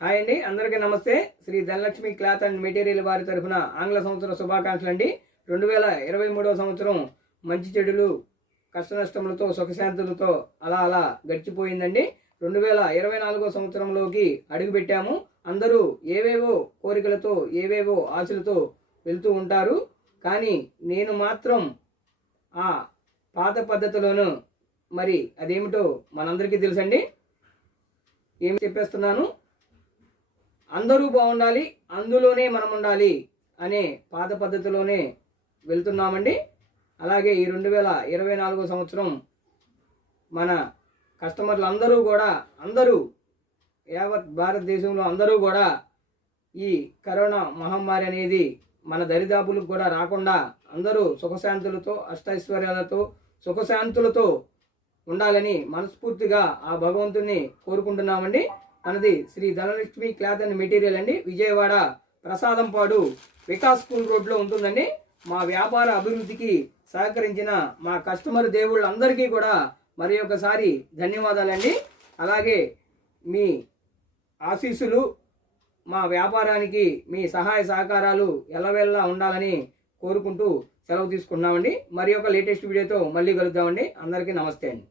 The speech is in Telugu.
హాయ్ అండి, అందరికీ నమస్తే. Shri Dhanalakshmi cloth and material వారి తరఫున ఆంగ్ల సంవత్సర శుభాకాంక్షలు అండి. 2023 సంవత్సరం మంచి చెడులు కష్ట నష్టములతో సుఖశాంతులతో అలా అలా గడిచిపోయిందండి. 2024 సంవత్సరంలోకి అడుగుపెట్టాము. అందరూ ఏవేవో కోరికలతో ఏవేవో ఆశలతో వెళ్తూ ఉంటారు. కానీ నేను మాత్రం ఆ పాత పద్ధతిలోను, మరి అదేమిటో మనందరికీ తెలుసండి. ఏమి చెప్పేస్తున్నాను, అందరూ బాగుండాలి, అందులోనే మనం ఉండాలి అనే పాత పద్ధతిలోనే వెళ్తున్నామండి. అలాగే ఈ 2024 సంవత్సరం మన కస్టమర్లు అందరూ యావత్ భారతదేశంలో అందరూ కూడా ఈ కరోనా మహమ్మారి అనేది మన దరిదాపులకు కూడా రాకుండా అందరూ సుఖశాంతులతో అష్టైశ్వర్యాలతో సుఖశాంతులతో ఉండాలని మనస్ఫూర్తిగా ఆ భగవంతుని కోరుకుంటున్నామండి. మనది Shri Dhanalakshmi cloth and material అండి. విజయవాడ ప్రసాదంపాడు వికాస్ స్కూల్ రోడ్లో ఉంటుందండి. మా వ్యాపార అభివృద్ధికి సహకరించిన మా కస్టమర్ దేవుళ్ళందరికీ కూడా మరి ఒకసారి ధన్యవాదాలండి. అలాగే మీ ఆశీస్సులు మా వ్యాపారానికి మీ సహాయ సహకారాలు ఎల్లవెల్లా ఉండాలని కోరుకుంటూ సెలవు తీసుకున్నామండి. మరి ఒక లేటెస్ట్ వీడియోతో మళ్ళీ కలుద్దామండి. అందరికీ నమస్తే అండి.